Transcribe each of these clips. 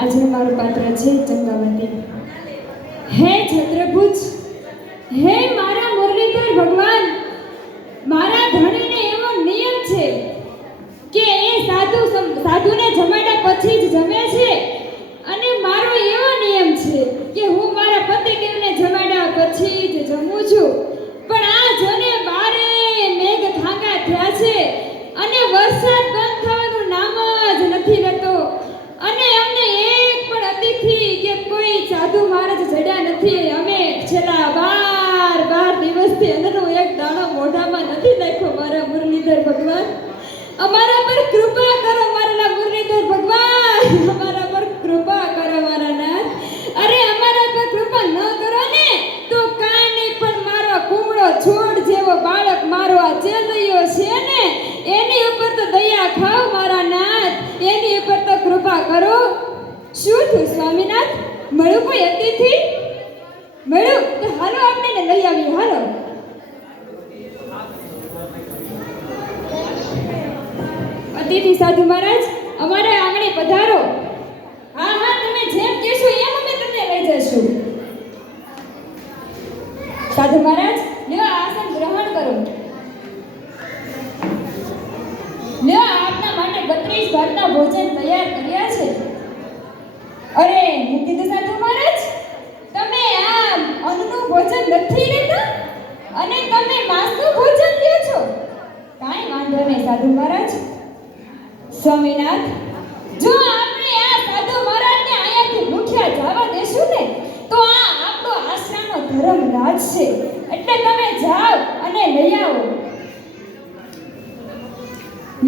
આજે મારું પાત્ર છે ચંદ્રાવતી. હે છત્રભુજ, હે મારા મુરલીધર ભગવાન, મારા ધણીને એવો નિયમ છે કે એ સાધુને જમાડ્યા પછી જ જમે છે, અને મારો એવો નિયમ છે કે હું મારા પતિદેવને જમાડ્યા પછી જ જમું છું. પણ આ જોને બારે મેઘ ખાંગા થયા છે અને વરસાદ બંધ થવાનું નામ જ નથી લેતો, અને અમને એક પણ અતિથિ કે કોઈ સાધુ મહારાજ જડ્યા નથી. અમે છેલ્લા 12 દિવસથી અન્નનો એક દાણો મોઢામાં નથી નાખ્યો. મારા મુરલીધર ભગવાન, અમારા પર કૃપા કરો. મારા મુરલીધર ભગવાન, અમારા પર કૃપા કરો મારા નાથ. અરે અમારા પર કૃપા ન કરો ને તો કાંઈ નહીં, પણ મારો કુમળો છોડ જેવો બાળક મારો આ ચેલૈયો છે ને, એની ઉપર તો દયા ખાઓ મારા નાથ, એની ઉપર તો કૃપા કરો. શું થયું સ્વામીનાથ? મળ્યું કોઈ અતિથિ? મળ્યું તો હાલો આપણે લઈ આવીએ. હાલો. અતિથિ સાધુ મહારાજ, અમારે આંગણે પધારો. હા હા, તમે જેમ કહેશો એમ અમે તમને લઈ જશું. સાધુ મહારાજ, લ્યો આસન ગ્રહણ કરો. લ્યો આપના માટે 32 ભાતના ભોજન તૈયાર કર્યા છે. અરે હું કીધું સાધુ મહારાજ, તમે આ અન્નનું ભોજન નથી લેતા અને તમે માંસનું ભોજન લ્યો છો. કાંઈ વાંધો નહીં સાધુ મહારાજ. સ્વામીનાથ, જો આપણે આ સાધુ મહારાજને અહીંયાથી ભૂખ્યા જવા દેશું ને તો આ આપણો આશ્રમનો ધર્મરાજ છે, એટલે તમે જાઓ અને લઈ આવો.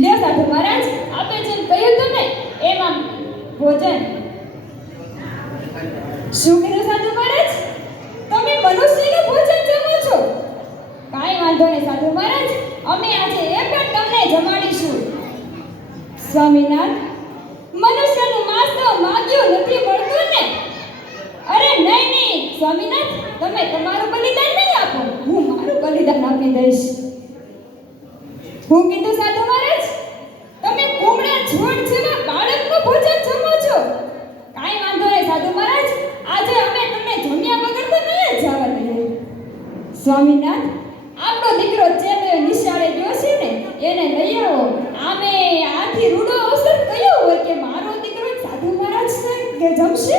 લ્યો સાધુ મહારાજ, આપે જેમ કહ્યું હતું ને એમાં ભોજન. શું કીધું સાધુ મહારાજ? તમે મનુષ્યનું ભોજન જમો છો? કાંઈ વાંધો નહીં સાધુ મહારાજ, અમે આજે એ પણ તમને જમાડીશું. સ્વામીનાથ, મનુષ્યનું માંસ તો માંગ્યું નથી મળતું ને? અરે નહીં નહીં સ્વામીનાથ, તમે તમારું બલિદાન નહીં આપો, હું મારું બલિદાન આપી દઈશ. હું કીધું સાધુ મહારાજ, તમે કુમળા છોડ જેવા બાળકનું ભોજન જમો છો. કાંઈ વાંધો નહીં સાધુ મહારાજ, આજે અમે તમને જમ્યા વગર તો નહીં જ જવા દઈએ. સ્વામીનાથ, આપણો દીકરો ચેલો નિશાળે ગયો છે ને, એને લઈ આવો. આમે આથી રૂડો અવસર કયો હોય કે મારો દીકરો સાધુ મહારાજ કે જમશે?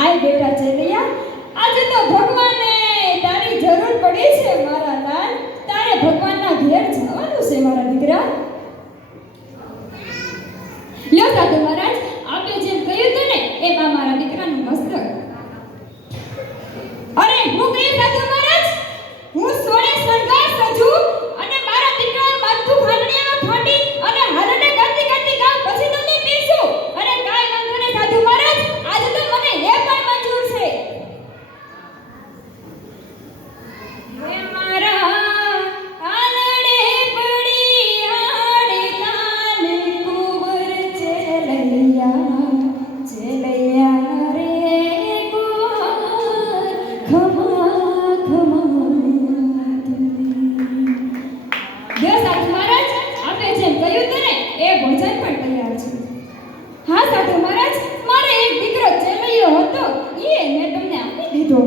આય બેટા ચેલિયા, આજે તો ભગવાને તારી જરૂર પડી છે મારા લાલ. તારે ભગવાનના ઘેર જવાનું છે મારા દીકરા. લ્યો સાધુ મહારાજ, આપે જેમ કહ્યું હતું ને એમાં મારા દીકરાનું મસ્તક. અરે હું કહ્યું સાધુ મહારાજ, હું સોળે શણગાર સજું અને મારા દીકરાનું માથું ખાંડણીયામાં ફાડી અને હાલને ગાતી ગાતી ગાઉં પછી તમને પીશું. અરે કાંઈ વાંધો નહીં સાધુ મહારાજ, આજે તો મને એ પણ મંજૂર છે. હે મારા આલડે પડી આડે તાને કુંવર ચેલૈયા, ચેલૈયા રે કુંવર ખમા ખમા. જો સાધુ મહારાજ, આપે જેમ કહ્યું હતું ને એ ભોજન પણ તૈયાર છે. હા સાધુ મહારાજ, મારે એક દીકરો ચેલૈયો હતો, એ મેં તમને આપી દીધો.